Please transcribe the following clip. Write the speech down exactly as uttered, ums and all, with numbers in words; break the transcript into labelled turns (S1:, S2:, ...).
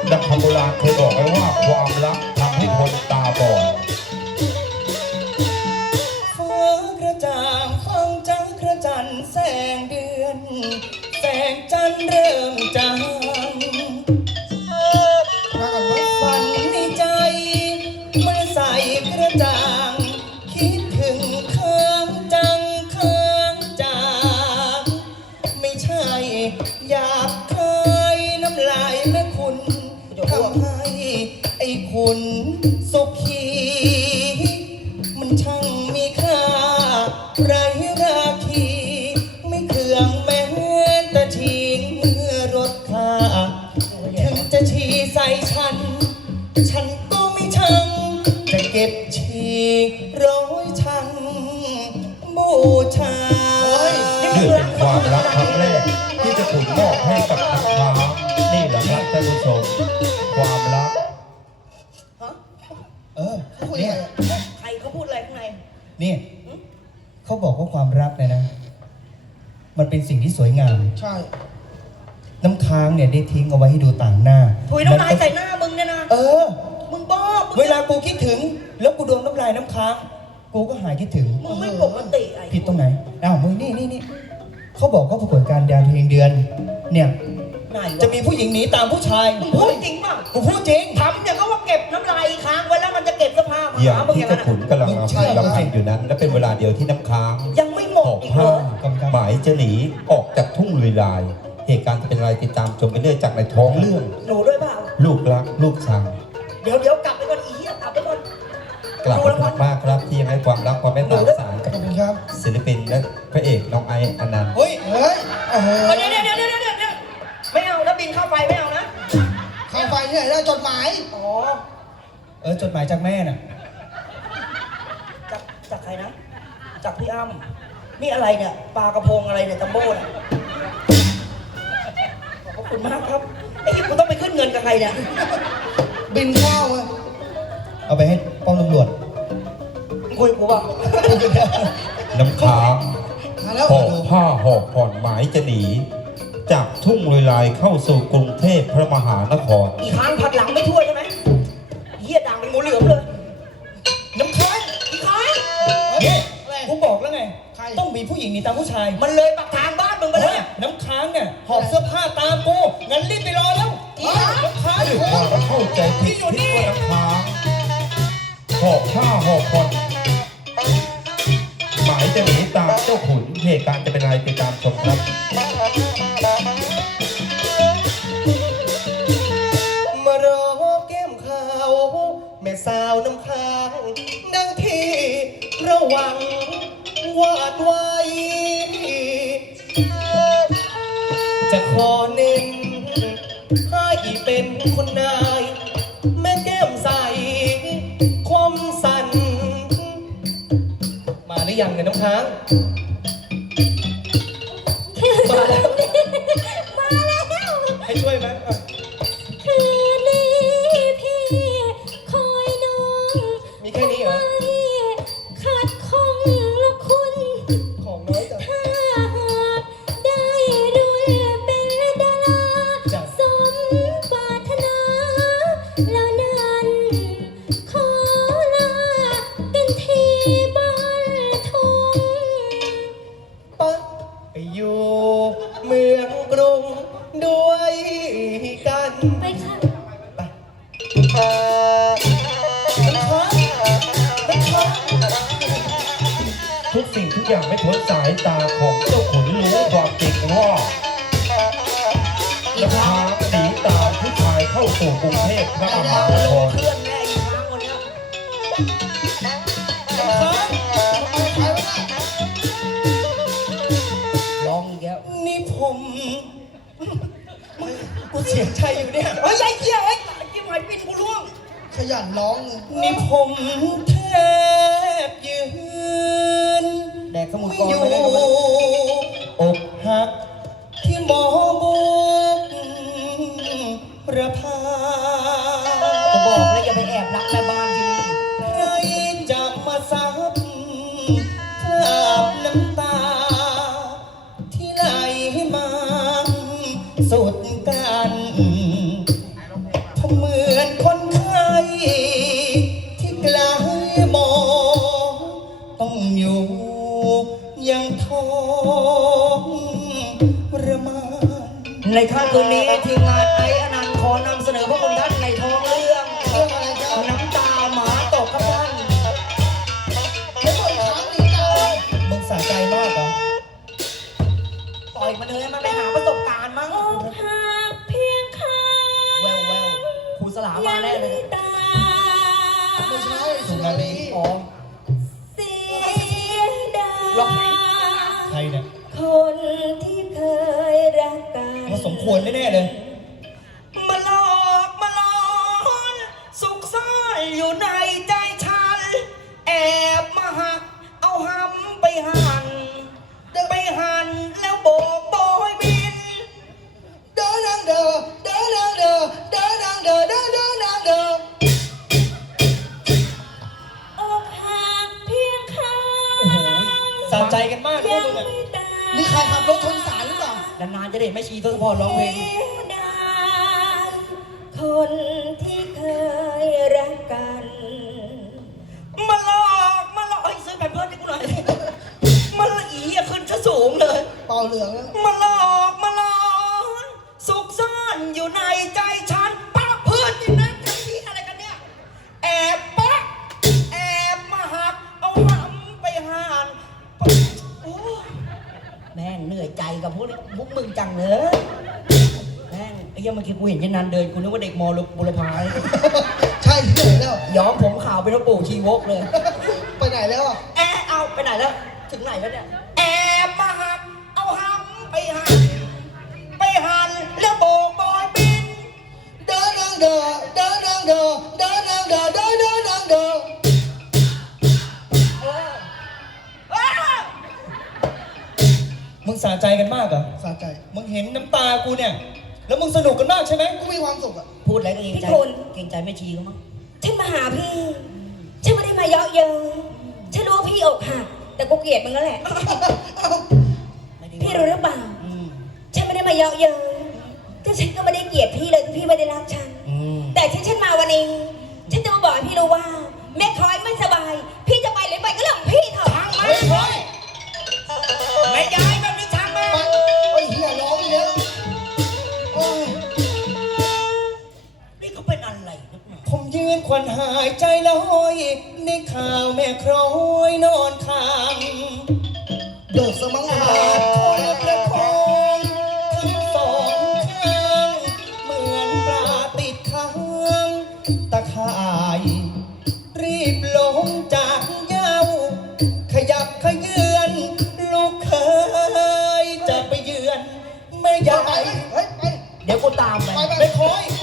S1: ดังคำโบราณเคยบอกไว้ว่าความรักทำให้คนตาบอด
S2: ฟ้ากระจ่างฟังจังกระจันแสงเดือนแสงจันทร์เริ่มจางฝันในใจมันใสกระจ่างคิดถึงค้างจังค้างจางไม่ใช่อยากเคยน้ำลายแม่คุณทำให้ไอ้คุณสุขีมันช่างมีค่าไรราคีไม่เคืองแม้แต่ทิ้งรถค่าถึงจะชีใส่ฉันฉันก็ไม่ชังจะเก็บชีร้อยชังบูชา
S1: นี่เป็นความรักครั้งแรกที่จะถูกมอบให้กับทางฟ้านี่แหละครับท่านผู้ชมความรัก
S2: เออเนี่ย
S3: ใครเขาพูดอะไรข้างใน
S2: นี่เขาบอกว่าความรักเนี่ยนะ มันเป็นสิ่งที่สวยงาม
S3: ใช่
S2: น้ำค้างเนี่ยได้ทิ้งเอาไว้ให้ดูต่างหน้า
S3: ถุยน้ำลายใส่หน้ามึงเนี่ยนะ
S2: เออ
S3: มึงบ้า
S2: เวลากูคิดถึงแล้วกูโดนน้ำลายน้ำค้างกูก็หายคิดถึง
S3: มึงไม่ปกติไอ้
S2: ผิดตรงไหนอ้าวมึงนี่นี่นี่เขาบอกว่าประกวดการดาวเพลงเดือนเนี่ยจะมีผู้หญิงหนีตามผู้ชาย
S3: มึงพูดจริงป่ะ
S2: กูพูดจริง
S3: ทำอย่างเขาว่าเก็บน้ำลายค้างไว้แล้วมันจะเก็บสภาพ
S1: อย่างที่เจ้าขุนกำลังรำพันรำพันอยู่นั้นและเป็นเวลาเดียวที่น้ำค้าง
S3: ยังไม่หมดอีกเลย
S1: หมายจะหนีออกจากทุ่งลุยลายเหตุการณ์จะเป็นอะไรติดตามชมกันเรื่อยจากในท้องเรื่อง
S3: หนูด้วยเปล่า
S1: ลูกรักลูกชัง
S3: เดี๋ยวเดี๋ยวกลับไปก่อนอีเหี้ยกลับไปก่อน
S1: กลับมามากครับที่ยังให้ความรักความเมตตาสารกับศิลปินและพระเอกน้องไอซ์อนันต์
S2: เฮ้ยเฮ้ยโอ้โห
S3: เดี๋ยวเดี๋ยวเดี๋ยวเดี๋ยวเดี๋ยวไม่เอานะบินเข้าไปไม่เอานะ
S2: เข้าไปที่ไหนได้จดหมาย
S3: อ๋อ
S2: เออจดหมายจากแม่น่ะ
S3: จากจากใครนะจากพี่อ้ำนี่อะไรเนี่ยปลากระพงอะไรเนี่ยจัมโบ้เนี่ยขอบคุณมากครับไอ้กูต้องไปขึ้นเงินกับใครเนี่ย
S2: บินเข้าเอาไปให้ป้องตำรวจ
S3: คุยกูเปล่า
S1: น้ำค้างห่อผ้าห่อผ่อนหมายจะหนีจากทุ่งลุยลายเข้าสู่กรุงเทพพระมหานคร
S3: อีค้างผัดหลังไม่ทั่วใช่ไหมเหี้ยด่างเป็นงูเหลือมเลย
S2: น้ำค้าง
S3: อีค้าง
S2: เนี่ยกูบอกแล้วไงต้องมีผู้หญิงหนีตามผู้ชาย
S3: มันเลยปากทางบ้านมึงไปเลย
S2: น้ำค้างเนี่ยหอบเสื้อผ้าตามกูงั้นรีบไปรอแล้ว
S1: น้ำค้างด้วยความเข้าใจผิดที่ว่าน้ำค้างหอบผ้าหอบผ่อนหมายจะหนีตามเจ้าขุนเหตุการณ์จะเป็นอะไรติดตามชมครับ
S2: มารอแก้มขาวแม่สาวน้ำค้างดังที่ระวังวาดไว้จะขอเน้นให้เป็นคนนายแม่แก้มใสคมสันมาหรือยังเนี่ยน้ำค้างมาแล้ว
S4: มาแล้ว
S2: ให้ช่วยไหม
S4: คืนนี้พี่คอยน้อง
S2: มีแค่นี้เหรอ
S4: ขัดคงละคุณ
S2: ของน้อยจัง
S4: ถ้าหากได้รุ่นเป็นดาราสมปรารถนาแล้วนั้นขอลากันที่บ้านทุ่ง
S2: ปะไปอยู่เมืองกรุงด้วยกัน
S4: ไปค่ะ
S2: ไป
S1: ทุกสิ่งทุกอย่างไม่พ้นสายตาของเจ้าขุนรู้ความจริงว่าน้ำค้างหนีตามผู้ชายเข้าสู่กรุงเทพพระมหานคร
S3: เพื่อนแม่อีค้างวันนี้ร้องอีกแล้ว
S2: นี่ผมกูเสียใจอยู่เนี่ย
S3: เฮ้ยไอ้เหี้ยไอ้จิ้มหายปิ่นกูร่วง
S2: ขยันร้องนี่ผมแทบยืน
S3: แดกสมุนกร
S2: อยู่อกหักที่หมอบุกประพา
S3: บอกแล้วอย่าไปแอบรักแม่บ้านที่นี่
S2: ใครจะมาซับคราบน้ำตาที่ไหลมาสุดกันผม
S3: ในค่ำคืนนี้ทีมงานไออนันต์ขอนำเสนอพระคุณท่านในท้องเรื่องเรื่องอะไรครับน้ำตาหมาตกครับท่านแล้วก็อีกครั้งหนึ่งเลยมึงสะใจมากเหรอปล่อยมันเลยมันไปหาประสบการณ์มั้ง
S4: อกหักเพียงข้าง
S3: แววแววครูสลามาแน่เลย
S4: ตา
S3: ไม่ใช่สุนารีอ๋อ
S4: เสียดา
S3: ล็อกใครเนี่ย
S4: คนที่เคยรักกัน
S3: มาสมควรแน่ๆเลยมาหลอกมาหลอนสุขซ่อนอยู่ในใจฉันแอบมาหักเอาหำไปหั่นไปหั่นแล้วโบกโบยบินเดินดังเดินเดินดังเดินเดินดังเดินเดินเดินดังเดิน
S4: อกหักเพียงข้าง
S3: โอ้โหสะใจกันมากพวกมึงอ่ะ
S2: นี่ใครขับรถชนสารหรือเปล่า
S3: นานๆจะได้แม่ชีทศพรร้องเพลง
S4: คนที่เคยรักกัน
S3: มาหลอกมาหลอกไอ้ยซื้อแผ่นเพิร์ดให้กูหน่อยมาละอีอะขึ้นจะสูงเลย
S2: เป่าเหลืองแล้ว
S3: มาหลอกมาหลอนสุขซ่อนอยู่ในใจฉันป้าเพื่อนนี่นะกันที่อะไรกันเนี่ยแอบปะแอบมาหักเอาหำไปห่านโอ้แม่งเหนื่อยใจกับพวกพวกมึงจังเลยแม่งไอ้เหี้ยังเมื่อกี้กูเห็นยันนันเดินกูนึกว่าเด็กมอบุรพา
S2: ใช่ที่ไหนแล้ว
S3: ย้อมผมขาวเป็นหลวงปู่ชีวกเลย
S2: ไปไหนแล้วอ่ะ
S3: แอบเอาไปไหนแล้ว ถึงไหนแล้วเนี่ย แอบมาหักเอาหำไปหันไปหันแล้วโบกบอยบิน
S2: เดินดังเดินเดินดังเดินเดินดังเดินเดินเดินดังเดิน
S3: เอออ้าวมึงสะใจกันมากเหรอ
S2: สะใจ
S3: มึงเห็นน้ำตากูเนี่ย แล้วมึงสนุกกันมากใช่ไหม
S2: กูมีความสุขอ่ะ
S3: พูดอะไรก็เกรงใจ
S4: พี่คุณ
S3: เกรงใจแม่ชีเขามั้ง
S4: ฉันมาหาพี่ ฉันไม่ได้มาเยาะเย้ยฉันรู้ว่าพี่อกหัก แต่กูเกลียดมึงแล้วแหละ
S3: ไม่ได้
S4: พี่รู้หรือเปล่า
S3: อืม
S4: ฉันไม่ได้มาเยาะเย้ยแต่ฉันก็ไม่ได้เกลียดพี่เลยที่พี่ไม่ได้รักฉัน
S3: อืม
S4: แต่ที่ฉันมาวันนี้ ฉันจะมาบอกให้พี่รู้ว่า แม่คอยไม่สบาย พี่จะไปหรือไปก็เรื่องของพี่เถอะ
S3: เฮ้ยเฮ้ยไม่ย้ายแบบนี้ทางมา
S2: ไปโอ้ยเฮียร้องอีกแล้วโอ้ย
S3: นี่เขาเป็นอะไรนักหนาผมยืนควันหายใจลอยในข่าวแม่ครอยนอนคาง
S2: เดือดสมัง
S3: ขา
S2: หา
S3: ดคนประคองทั้งสองข้างเหมือนปลาติดค้างตะข่าย รีบลงจากเหย้าขยับขยื่นลูกเคยจะไปเยือนแม่ใหญ่
S2: ไปเฮ้ยไป
S3: เดี๋ยวกูตามไป
S2: ไปไป
S3: ไม่